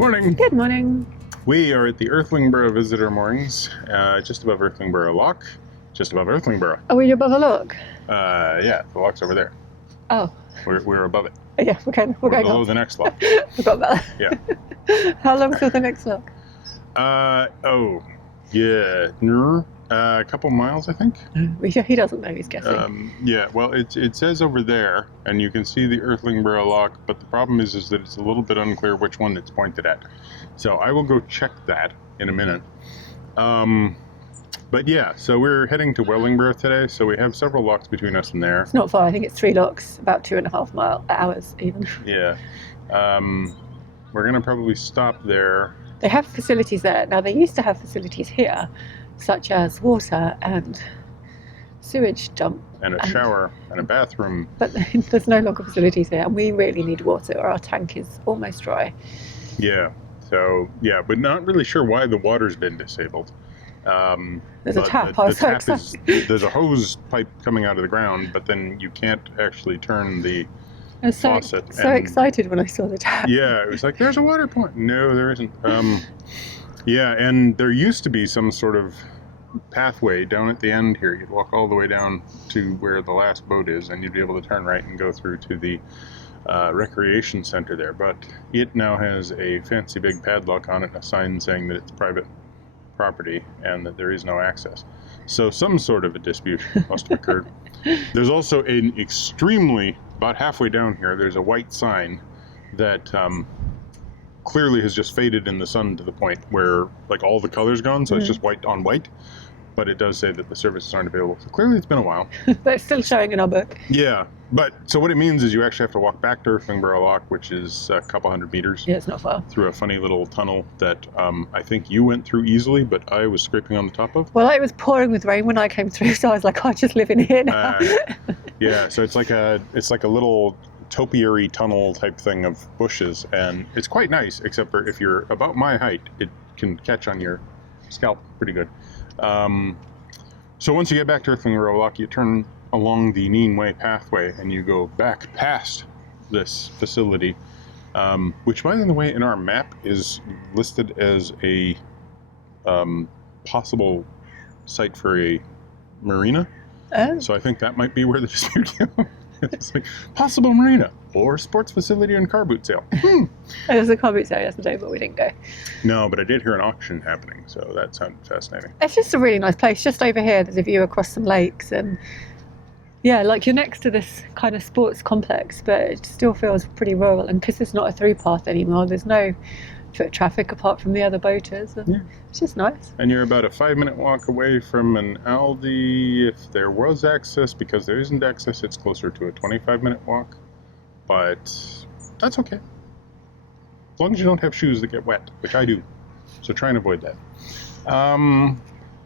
Morning. Good morning. We are at the Earithlingborough visitor moorings, just above Earithlingborough Lock, just above Earithlingborough. Are we above a lock? Yeah, the lock's over there. Oh. We're above it. Yeah, we're going below up. the next lock. Forgot that. Yeah. How long till the next lock? A couple miles, I think. He doesn't know, he's guessing. Yeah, well, it says over there, and you can see the Earithlingborough Lock, but the problem is that it's a little bit unclear which one it's pointed at. So I will go check that in a minute. But yeah, so we're heading to Wellingborough today, so we have several locks between us and there. It's not far, I think it's 3 locks, about 2.5 hours even. Yeah. We're going to probably stop there. They have facilities there. Now, they used to have facilities here, such as water and sewage dump. And a shower and a bathroom. But there's no longer facilities here, and we really need water, or our tank is almost dry. Yeah. So, yeah, but not really sure why the water's been disabled. There's a tap. There's a hose pipe coming out of the ground, but then you can't actually turn the faucet. I was so excited when I saw the tap. Yeah, it was like, there's a water point. No, there isn't. Yeah, and there used to be some sort of pathway down at the end here. You'd walk all the way down to where the last boat is, and you'd be able to turn right and go through to the recreation center there. But it now has a fancy big padlock on it and a sign saying that it's private property and that there is no access. So some sort of a dispute must have occurred. There's also an extremely, about halfway down here, there's a white sign that clearly has just faded in the sun to the point where like all the color's gone, so it's just white on white. But it does say that the services aren't available. So clearly it's been a while. But it's still showing in our book. Yeah. But so what it means is you actually have to walk back to Earithlingborough Lock, which is a couple hundred meters. Yeah, it's not far. Through a funny little tunnel that I think you went through easily, but I was scraping on the top of. Well, it was pouring with rain when I came through, so I was like, I just live in here now. Yeah, so it's like a little topiary tunnel type thing of bushes, and it's quite nice, except for if you're about my height, it can catch on your scalp pretty good. So once you get back to Earithlingborough Lock, you turn along the Neen Way pathway and you go back past this facility, which, by the way, in our map is listed as a possible site for a marina. Oh. So I think that might be where the dispute came. It's like possible marina or sports facility and car boot sale. There was a car boot sale yesterday, but we didn't go. No, but I did hear an auction happening, so that sounded fascinating. It's just a really nice place. Just over here, there's a view across some lakes, and yeah, like you're next to this kind of sports complex, but it still feels pretty rural. And because it's not a through path anymore, there's no foot traffic apart from the other boaters. And yeah. It's just nice. And you're about a 5-minute walk away from an Aldi. If there was access, because there isn't access, it's closer to a 25-minute walk. But that's okay. As long as you don't have shoes that get wet, which I do. So try and avoid that.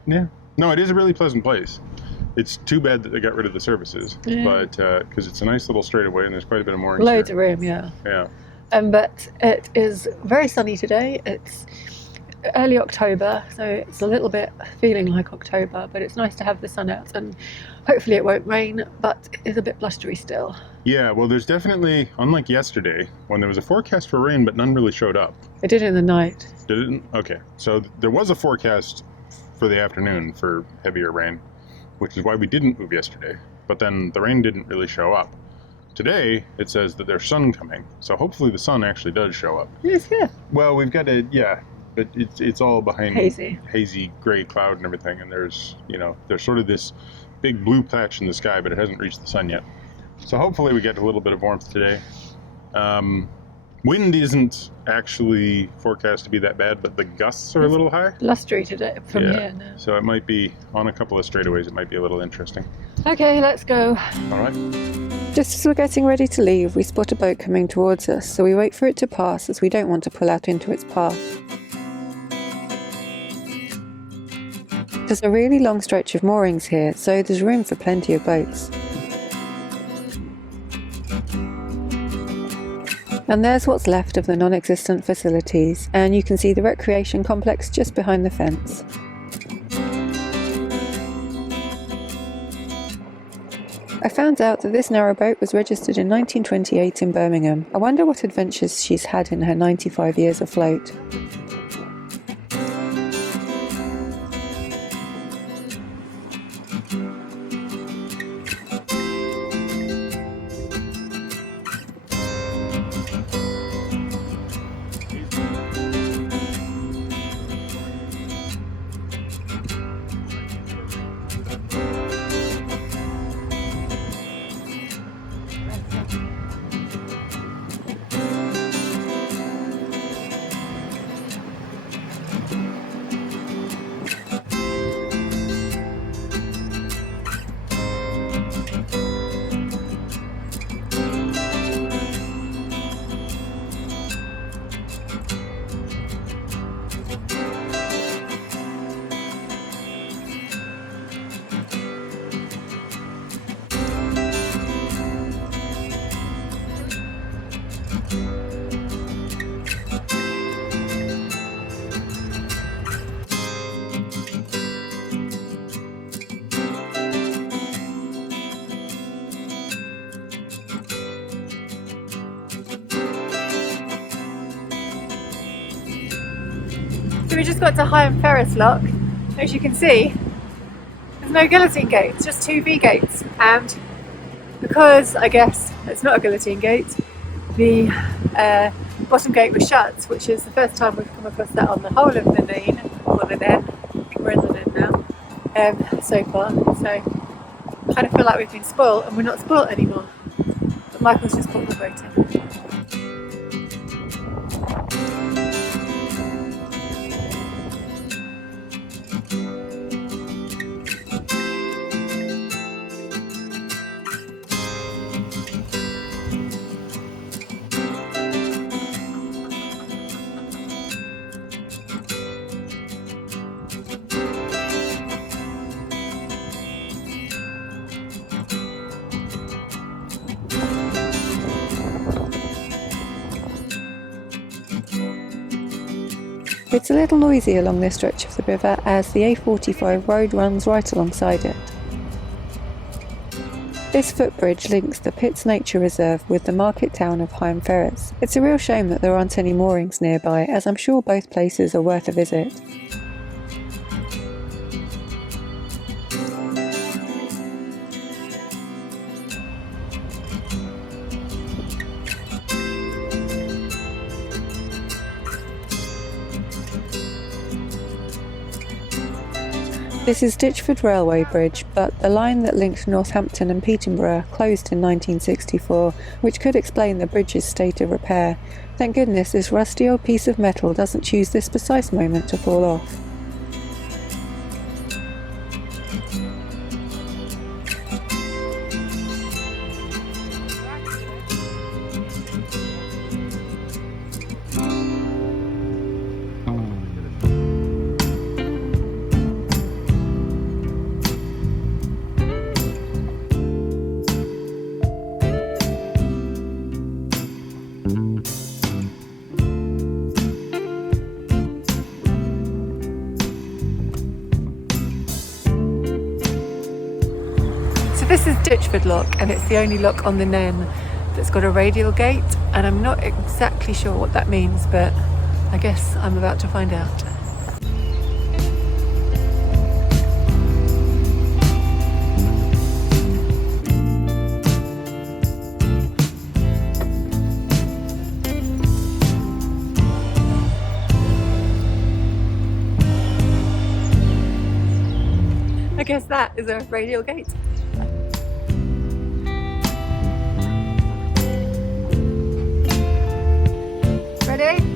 Yeah. No, it is a really pleasant place. It's too bad that they got rid of the services, but because it's a nice little straightaway and there's quite a bit of moorings. Loads of room, yeah. Yeah. But it is very sunny today. It's early October, so it's a little bit feeling like October, but it's nice to have the sun out, and hopefully it won't rain, but it is a bit blustery still. Yeah, well, there's definitely, unlike yesterday, when there was a forecast for rain, but none really showed up. It did in the night. Did it? Okay. So there was a forecast for the afternoon for heavier rain, which is why we didn't move yesterday, but then the rain didn't really show up. Today, it says that there's sun coming, so hopefully the sun actually does show up. Yes, yeah. Well, we've got but it's all behind hazy gray cloud and everything, and there's sort of this big blue patch in the sky, but it hasn't reached the sun yet. So hopefully we get a little bit of warmth today. Wind isn't actually forecast to be that bad, but the gusts are a little high. Blustery today from here now. So it might be, on a couple of straightaways, it might be a little interesting. Okay, let's go. All right. Just as we're getting ready to leave, we spot a boat coming towards us, so we wait for it to pass as we don't want to pull out into its path. There's a really long stretch of moorings here, so there's room for plenty of boats. And there's what's left of the non-existent facilities, and you can see the recreation complex just behind the fence. I found out that this narrowboat was registered in 1928 in Birmingham. I wonder what adventures she's had in her 95 years afloat. So we just got to Higham Ferrers lock. As you can see, there's no guillotine gate, it's just two V gates. And because I guess it's not a guillotine gate, the bottom gate was shut, which is the first time we've come across that on the whole of the Nene, or the Nen. We're in the Nen now, so far. So I kind of feel like we've been spoilt, and we're not spoilt anymore. But Michael's just brought the boat in. It's a little noisy along this stretch of the river as the A45 road runs right alongside it. This footbridge links the Pitts Nature Reserve with the market town of Higham Ferrers. It's a real shame that there aren't any moorings nearby, as I'm sure both places are worth a visit. This is Ditchford Railway Bridge, but the line that linked Northampton and Peterborough closed in 1964, which could explain the bridge's state of repair. Thank goodness this rusty old piece of metal doesn't choose this precise moment to fall off. This is Ditchford Lock, and it's the only lock on the Nen that's got a radial gate, and I'm not exactly sure what that means, but I guess I'm about to find out. I guess that is a radial gate. Ready?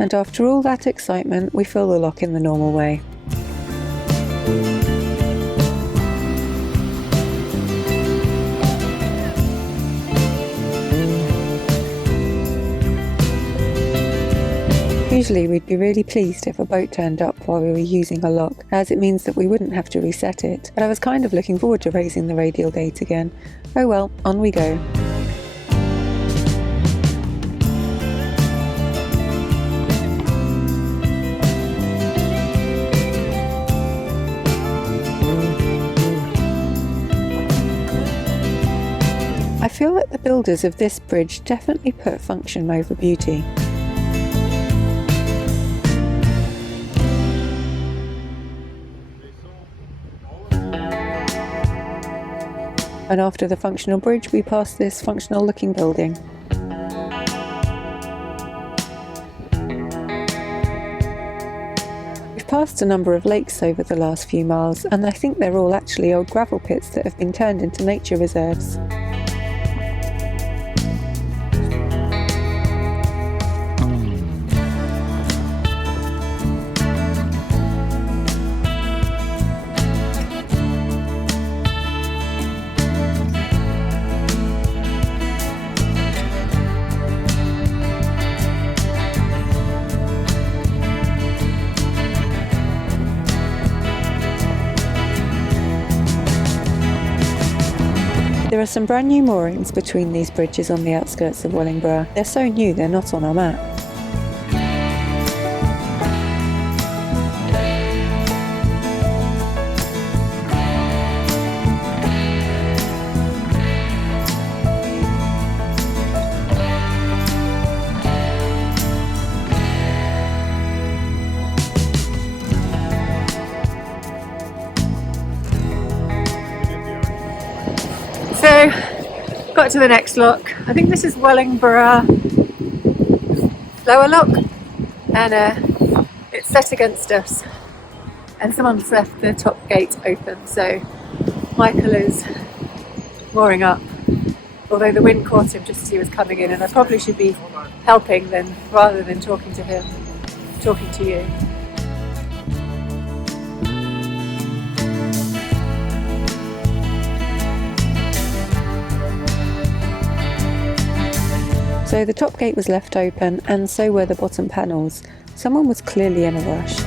And after all that excitement, we fill the lock in the normal way. Usually we'd be really pleased if a boat turned up while we were using a lock, as it means that we wouldn't have to reset it, but I was kind of looking forward to raising the radial gate again. Oh well, on we go. I feel that the builders of this bridge definitely put function over beauty. And after the functional bridge, we pass this functional looking building. We've passed a number of lakes over the last few miles, and I think they're all actually old gravel pits that have been turned into nature reserves. There are some brand new moorings between these bridges on the outskirts of Wellingborough. They're so new they're not on our map. So, got to the next lock. I think this is Wellingborough lower lock, and it's set against us, and someone's left the top gate open, so Michael is mooring up, although the wind caught him just as he was coming in, and I probably should be helping then rather than talking to him, talking to you. So the top gate was left open, and so were the bottom panels. Someone was clearly in a rush.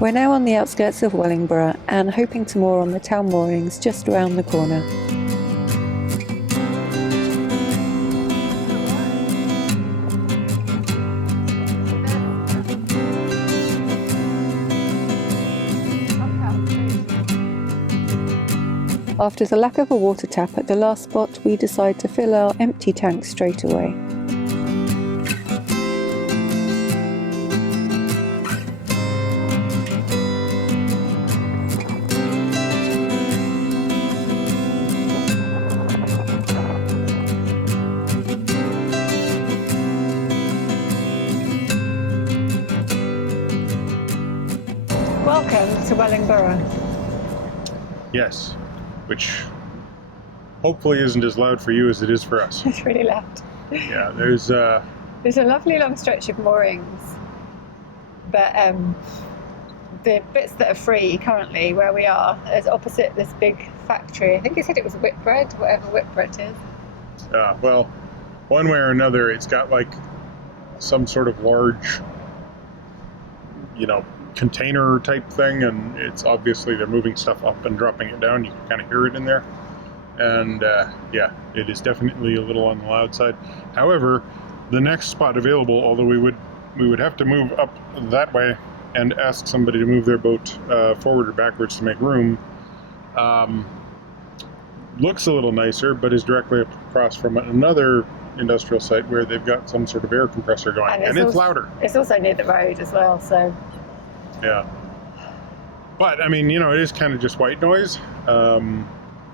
We're now on the outskirts of Wellingborough and hoping to moor on the town moorings just around the corner. After the lack of a water tap at the last spot, we decide to fill our empty tank straight away. to Wellingborough. Yes, which hopefully isn't as loud for you as it is for us. It's really loud. Yeah, there's a lovely long stretch of moorings, but the bits that are free currently where we are is opposite this big factory. I think he said it was Whitbread, whatever Whitbread is. Well, one way or another, it's got like some sort of large, container type thing, and it's obviously they're moving stuff up and dropping it down. You can kind of hear it in there. And yeah, it is definitely a little on the loud side. However, the next spot available, although we would have to move up that way and ask somebody to move their boat forward or backwards to make room, looks a little nicer, but is directly across from another industrial site where they've got some sort of air compressor going, and it's louder. It's also near the road as well, so. Yeah. But, I mean, it is kind of just white noise. So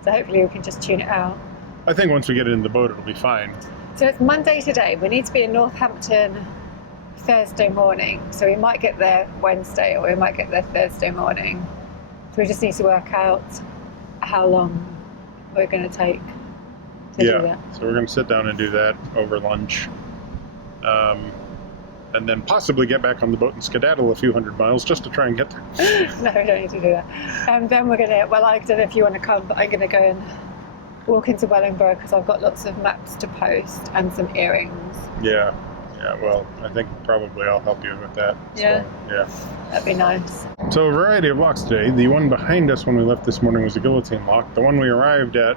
hopefully we can just tune it out. I think once we get it in the boat, it'll be fine. So it's Monday today. We need to be in Northampton Thursday morning. So we might get there Wednesday or we might get there Thursday morning. So we just need to work out how long we're going to take to do that. So we're going to sit down and do that over lunch. And then possibly get back on the boat and skedaddle a few hundred miles just to try and get there. No, we don't need to do that. Then we're going to, I don't know if you want to come, but I'm going to go and walk into Wellingborough because I've got lots of maps to post and some earrings. Yeah, well, I think probably I'll help you with that. Yeah? So, yeah. That'd be nice. So a variety of locks today. The one behind us when we left this morning was a guillotine lock. The one we arrived at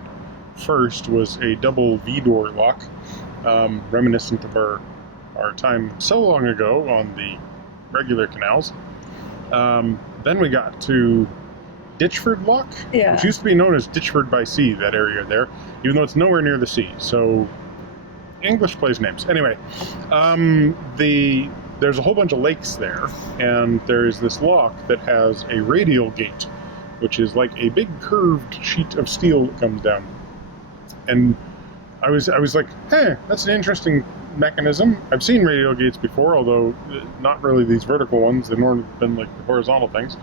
first was a double V-door lock, reminiscent of our time so long ago on the regular canals. Then we got to Ditchford Lock, which used to be known as Ditchford by Sea, that area there, even though it's nowhere near the sea. So, English place names. Anyway, there's a whole bunch of lakes there, and there's this lock that has a radial gate, which is like a big curved sheet of steel that comes down. And I was like, hey, that's an interesting mechanism. I've seen radial gates before, although not really these vertical ones. They've more been like the horizontal things.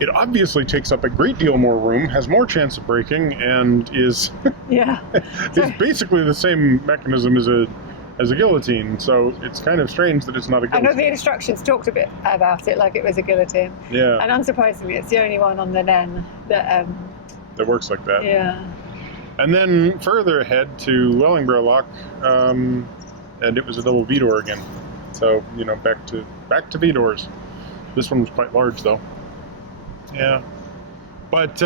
It obviously takes up a great deal more room, has more chance of breaking, and is is basically the same mechanism as a guillotine. So it's kind of strange that it's not a guillotine. I know the instructions talked a bit about it like it was a guillotine. Yeah. And unsurprisingly, it's the only one on the NEN that works like that. Yeah. And then further ahead to Wellingborough Lock, and it was a double V-door again. So, back to V-doors. This one was quite large, though. Yeah. But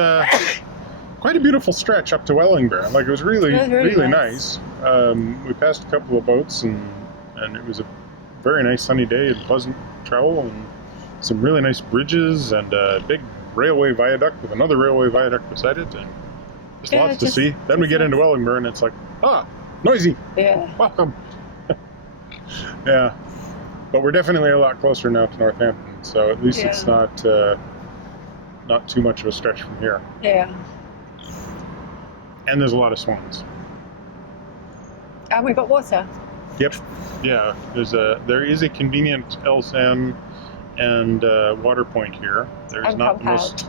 quite a beautiful stretch up to Wellingborough. Like, it was really nice. We passed a couple of boats, and it was a very nice sunny day and pleasant travel, and some really nice bridges, and a big railway viaduct with another railway viaduct beside it, and just lots to see. Then we get into Wellingborough, and it's like, noisy. Yeah. Welcome. Yeah. But we're definitely a lot closer now to Northampton, so at least it's not too much of a stretch from here. Yeah. And there's a lot of swans. And we've got water. Yep. Yeah. There is a convenient LSAN and water point here. There's not the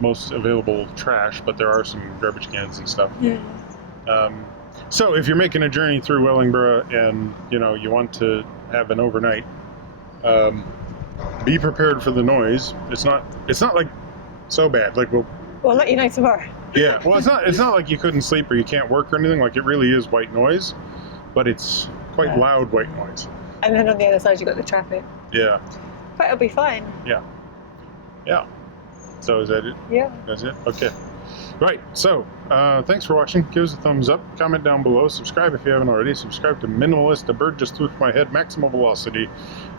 most available trash, but there are some garbage cans and stuff. Yeah. So if you're making a journey through Wellingborough and you want to have an overnight, be prepared for the noise. It's not like so bad. Like we'll let you know tomorrow. Yeah. Well, it's not like you couldn't sleep or you can't work or anything. Like it really is white noise, but it's quite loud white noise. And then on the other side you've got the traffic. Yeah. But it'll be fine. Yeah. Yeah. So is that it? Yeah. That's it? Okay. Right. So, thanks for watching. Give us a thumbs up. Comment down below. Subscribe if you haven't already. Subscribe to minimalList. A bird just flew through my head. Maximum velocity.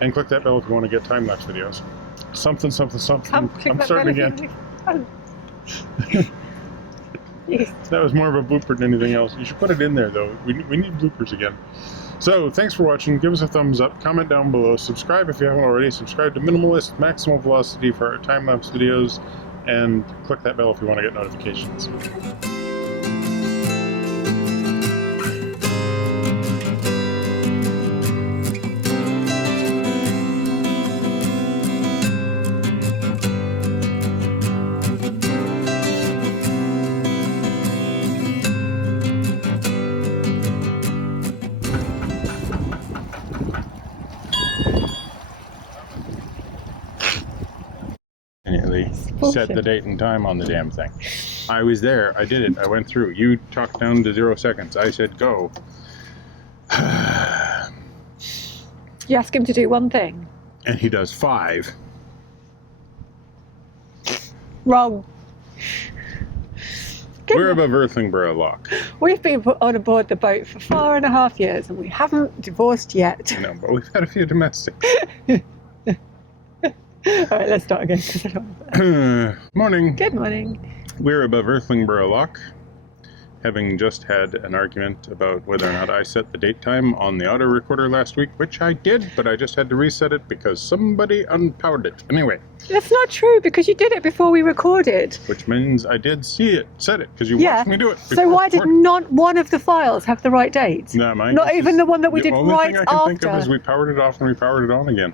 And click that bell if you want to get time-lapse videos. Something. I'm starting again. That was more of a blooper than anything else. You should put it in there, though. We need bloopers again. So, thanks for watching. Give us a thumbs up. Comment down below. Subscribe if you haven't already. Subscribe to minimalList. Maximum velocity for our time-lapse videos. And click that bell if you want to get notifications. set the date and time on the damn thing. I was there. I did it. I went through. You talked down to 0 seconds. I said go. You ask him to do one thing. And he does 5. Wrong. We're above Earithlingborough Lock. We've been put on aboard the boat for 4.5 years and we haven't divorced yet. No, but we've had a few domestics. All right, let's start again. 'Cause I don't... Morning. Good morning. We're above Earithlingborough Lock, having just had an argument about whether or not I set the date time on the auto recorder last week, which I did, but I just had to reset it because somebody unpowered it. Anyway. That's not true because you did it before we recorded. Which means I did set it, because you Yeah. watched me do it. So why did not one of the files have the right date? No, mine Not even the one that we did right after. The only thing I can think after. of is we powered it off and we powered it on again.